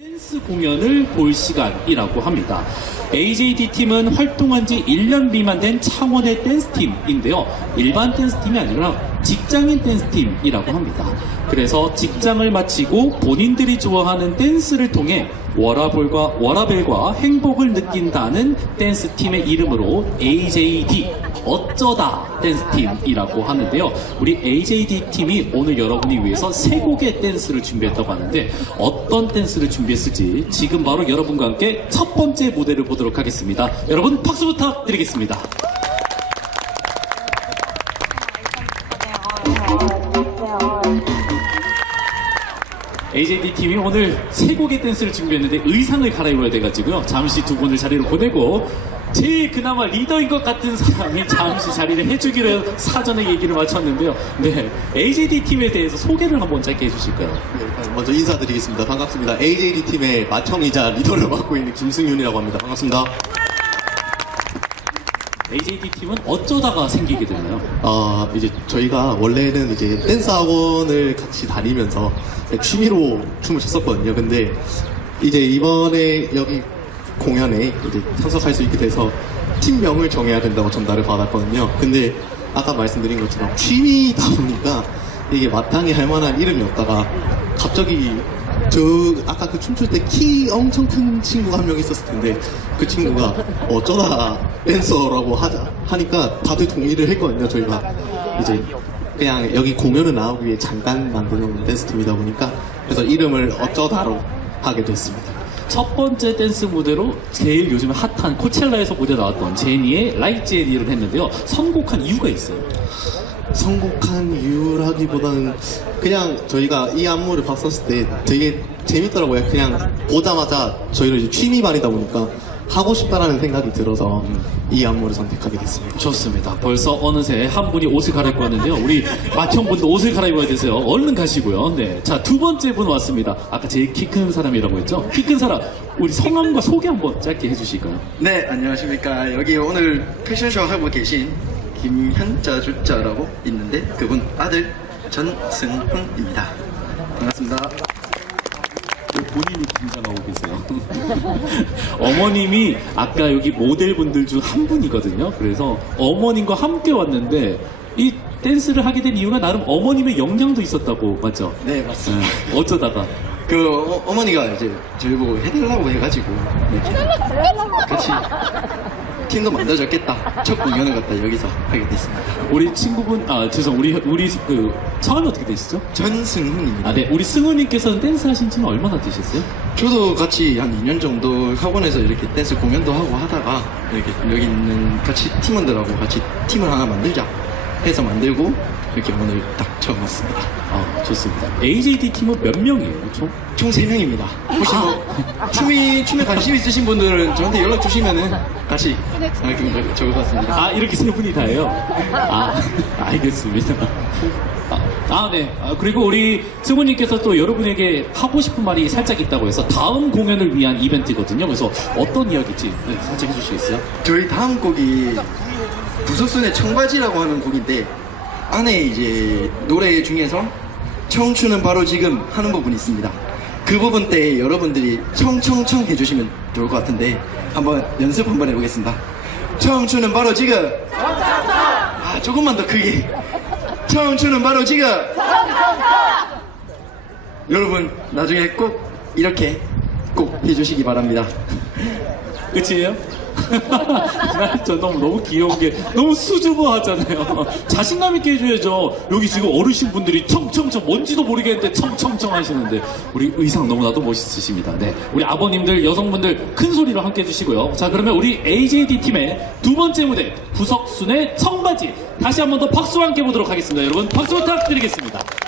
댄스 공연을 볼 시간이라고 합니다. AJD 팀은 활동한 지 1년 미만 된 창원의 댄스 팀인데요. 일반 댄스 팀이 아니라 직장인 댄스 팀이라고 합니다. 그래서 직장을 마치고 본인들이 좋아하는 댄스를 통해 워라벨과 워라벨과 행복을 느낀다는 댄스 팀의 이름으로 AJD 어쩌다 댄스 팀이라고 하는데요. 우리 AJD 팀이 오늘 여러분이 위해서 세 곡의 댄스를 준비했다고 하는데 어떤 댄스를 준비했을지 지금 바로 여러분과 함께 첫 번째 무대를 보도록 하겠습니다. 여러분 박수 부탁드리겠습니다. AJD 팀이 오늘 세 곡의 댄스를 준비했는데 의상을 갈아입어야 돼가지고요. 잠시 두 분을 자리로 보내고 제일 그나마 리더인 것 같은 사람이 잠시 자리를 해주기로 사전에 얘기를 마쳤는데요. 네, AJD 팀에 대해서 소개를 한번 짧게 해주실까요? 네, 먼저 인사드리겠습니다. 반갑습니다. AJD 팀의 마청이자 리더를 맡고 있는 김승윤이라고 합니다. 반갑습니다. AJD 팀은 어쩌다가 생기게 됐나요? 아, 이제 저희가 원래는 이제 댄스 학원을 같이 다니면서 취미로 춤을 췄었거든요. 근데 이제 이번에 여기 공연에 이제 참석할 수 있게 돼서 팀명을 정해야 된다고 전달을 받았거든요. 근데 아까 말씀드린 것처럼 취미다 보니까 이게 마땅히 할 만한 이름이 없다가 갑자기 저 아까 그 춤출 때 키 엄청 큰 친구가 한 명 있었을 텐데 그 친구가 어쩌다 댄서라고 하자 하니까 다들 동의를 했거든요 저희가 이제 그냥 여기 공연을 나오기 위해 잠깐 만드는 댄스 팀이다 보니까 그래서 이름을 어쩌다로 하게 됐습니다. 첫 번째 댄스 무대로 제일 요즘 핫한 코첼라에서 무대 나왔던 제니의 라이트 제니를 했는데요. 선곡한 이유가 있어요. 선곡한 이유라기보다는 그냥 저희가 이 안무를 봤었을 때 되게 재밌더라고요. 그냥 보자마자 저희는 이제 취미 반이다 보니까 하고 싶다라는 생각이 들어서 이 안무를 선택하게 됐습니다. 좋습니다. 벌써 어느새 한 분이 옷을 갈아입고 왔는데요. 우리 마청분도 옷을 갈아입어야 되세요. 얼른 가시고요. 네. 자, 두 번째 분 왔습니다. 아까 제일 키 큰 사람이라고 했죠? 키 큰 사람. 우리 성함과 소개 한번 짧게 해주실까요? 네, 안녕하십니까. 여기 오늘 패션쇼 하고 계신 김현자 주자라고 있는데 그분 아들 전승훈입니다. 반갑습니다. 본인이 긴장하고 계세요. 어머님이 아까 여기 모델분들 중 한 분이거든요. 그래서 어머님과 함께 왔는데 이 댄스를 하게 된 이유가 나름 어머님의 영향도 있었다고 맞죠? 네, 맞습니다. 네. 어쩌다가 그 어, 머니가 이제 저희 보고 해달라고 해가지고 이렇게 같이 팀도 만들어졌겠다. 첫 공연을 갖다 여기서 하게 됐습니다. 우리 친구분 아 죄송 우리 우리 그 성함이 어떻게 되시죠? 전승훈입니다. 아 네 우리 승우님께서는 댄스 하신 지는 얼마나 되셨어요? 저도 같이 한 2년 정도 학원에서 이렇게 댄스 공연도 하고 하다가 이렇게 여기 있는 같이 팀원들하고 같이 팀을 하나 만들자 해서 만들고 이렇게 오늘 딱 처음 왔습니다. 아 좋습니다. AJD 팀은 몇 명이에요 총? 총 3명입니다. 혹시 뭐 춤이, 춤에 관심 있으신 분들은 저한테 연락 주시면은 적을 것 같습니다. 아 이렇게 세 분이 다예요? 아 알겠습니다. 아, 아, 네. 아, 그리고 우리 승우님께서 또 여러분에게 하고 싶은 말이 살짝 있다고 해서 다음 공연을 위한 이벤트거든요. 그래서 어떤 이야기인지 네, 살짝 해주시겠어요? 저희 다음 곡이 부석순의 청바지라고 하는 곡인데 안에 이제 노래 중에서 청춘은 바로 지금 하는 부분이 있습니다. 그 부분 때 여러분들이 청청청 해주시면 좋을 것 같은데 한번 연습 한번 해보겠습니다. 청춘은 바로 지금. 아 조금만 더 크게. 청춘은 바로 지금. 여러분 나중에 꼭 이렇게 꼭 해주시기 바랍니다. 끝이에요? 저 너무 너무 귀여운 게 너무 수줍어하잖아요. 자신감 있게 해줘야죠. 여기 지금 어르신 분들이 청청청 뭔지도 모르겠는데 청청청 하시는데 우리 의상 너무나도 멋있으십니다. 네, 우리 아버님들 여성분들 큰 소리로 함께 해주시고요. 자 그러면 우리 AJD 팀의 두 번째 무대 구석순의 청바지 다시 한 번 더 박수와 함께 보도록 하겠습니다. 여러분 박수 부탁드리겠습니다.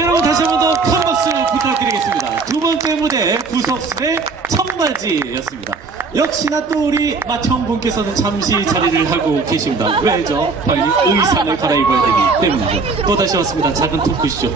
여러분 다시 한 번 더 큰 박수 부탁드리겠습니다. 두 번째 무대 구석순의 청바지였습니다. 역시나 또 우리 마청 분께서는 잠시 자리를 하고 계십니다. 왜죠? 빨리 의상을 갈아입어야 되기 때문이죠. 또 다시 왔습니다. 작은 토크쇼.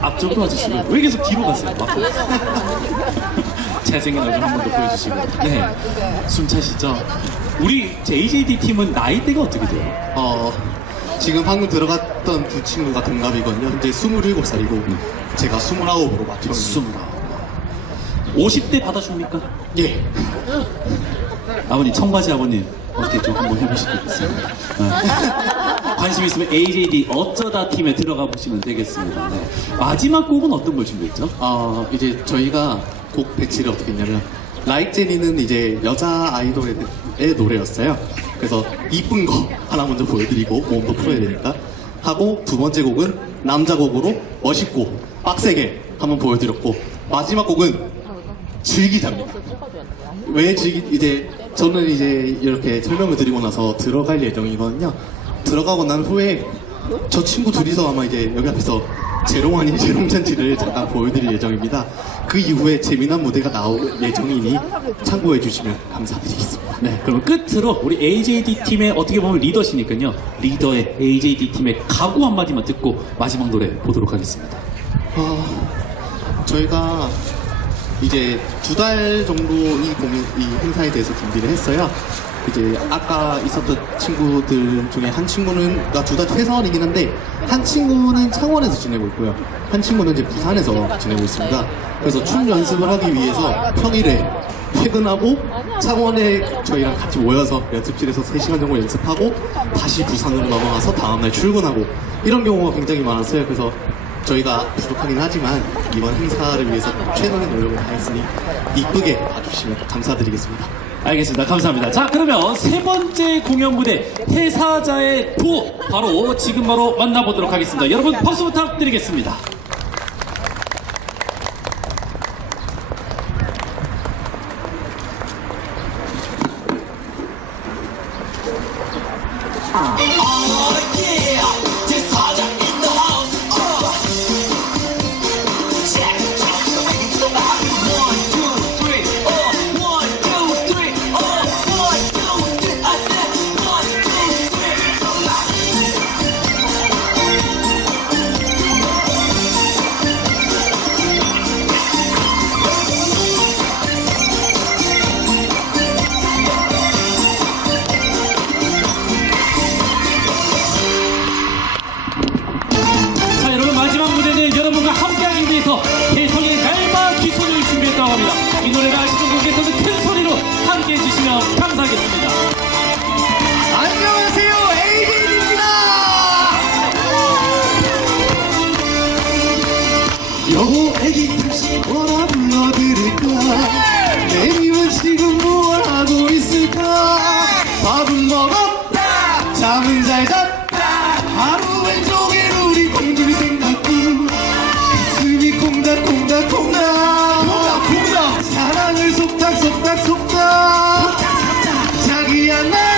앞쪽으로 와주시고 왜 계속 뒤로 가세요? 막. 잘생긴 얼굴 한 번 더 보여주시고. 네, 숨 차시죠? 우리 JJD 팀은 나이대가 어떻게 돼요? 어, 지금 방금 들어갔던 두 친구가 동갑이거든요. 현재 27살이고, 제가 29으로 맞춰. 스물아홉. 50대 받아줍니까? 예. 아버님 청바지 아버님 어떻게 좀 한번 해보시겠어요? 네. 관심 있으면 AJD 어쩌다 팀에 들어가 보시면 되겠습니다. 네. 마지막 곡은 어떤 걸 준비했죠? 어, 이제 저희가 곡 배치를 어떻게 했냐면, 라이제니는 이제 여자 아이돌의 노래였어요. 그래서 이쁜 거 하나 먼저 보여드리고, 몸도 풀어야 되니까. 하고, 두 번째 곡은 남자 곡으로 멋있고, 빡세게 한번 보여드렸고, 마지막 곡은 즐기자입니다. 왜 즐기, 이제, 저는 이제 이렇게 설명을 드리고 나서 들어갈 예정이거든요. 들어가고 난 후에 저 친구 둘이서 아마 이제 여기 앞에서 재롱 아닌 재롱 잔치를 잠깐 보여드릴 예정입니다. 그 이후에 재미난 무대가 나올 예정이니 참고해 주시면 감사드리겠습니다. 네, 그럼 끝으로 우리 AJD 팀의 어떻게 보면 리더시니까요. 리더의 AJD 팀의 각오 한마디만 듣고 마지막 노래 보도록 하겠습니다. 어, 저희가 이제 두 달 정도 이 공연, 이 행사에 대해서 준비를 했어요. 이제 아까 있었던 친구들 중에 한 친구는 두달 퇴사원이긴 한데 한 친구는 창원에서 지내고 있고요. 한 친구는 이제 부산에서 지내고 있습니다. 그래서 춤 연습을 하기 위해서 평일에 퇴근하고 창원에 저희랑 같이 모여서 연습실에서 3시간 정도 연습하고 다시 부산으로 넘어가서 다음날 출근하고 이런 경우가 굉장히 많았어요. 그래서 저희가 부족하긴 하지만 이번 행사를 위해서 최선의 노력을 다했으니 이쁘게 봐주시면 감사드리겠습니다. 알겠습니다. 감사합니다. 자, 그러면 세 번째 공연 무대 태사자의 도 바로 지금 바로 만나보도록 하겠습니다. 여러분 박수 부탁드리겠습니다. 여보 애기 다시 뭐라 불러드릴까? 내님은 지금 뭘 하고 있을까? 밥은 먹었다 잠은 잘 잤다 하루 왼쪽에 우리 공주 생각도 가슴이 콩닥콩닥 콩닥. 콩닥 콩닥. 사랑을 속닥 속닥 속닥. 속닥 속닥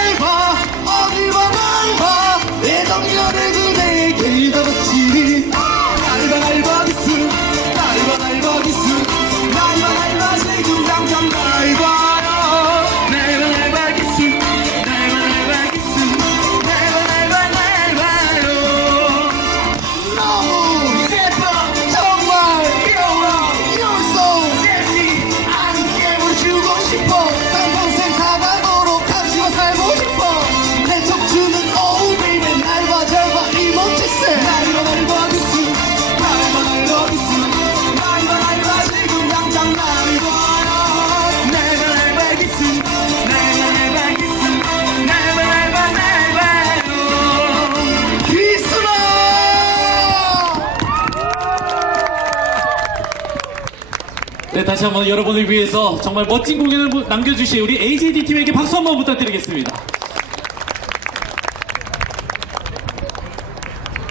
다시 한번 여러분을 위해서 정말 멋진 공연을 부- 남겨주신 우리 AJD 팀에게 박수 한번 부탁드리겠습니다.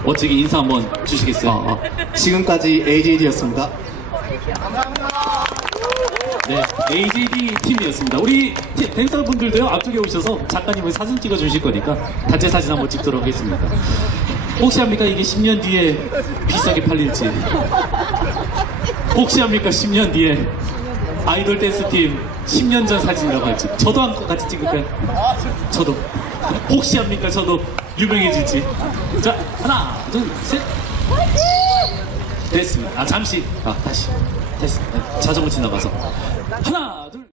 멋지게 인사 한번 주시겠어요? 아, 아, 지금까지 AJD였습니다. 네, AJD 팀이었습니다. 우리 티- 댄서분들도요, 앞쪽에 오셔서 작가님을 사진 찍어 주실 거니까 단체 사진 한번 찍도록 하겠습니다. 혹시 합니까? 이게 10년 뒤에 비싸게 팔릴지. 혹시 합니까? 10년 뒤에 아이돌 댄스팀 10년 전 사진이라고 할지. 저도 한 번 같이 찍을까요? 저도. 혹시 합니까? 저도 유명해질지. 자, 하나, 둘, 셋. 됐습니다. 아, 잠시. 아, 다시. 다시. 자전거 지나가서. 하나, 둘.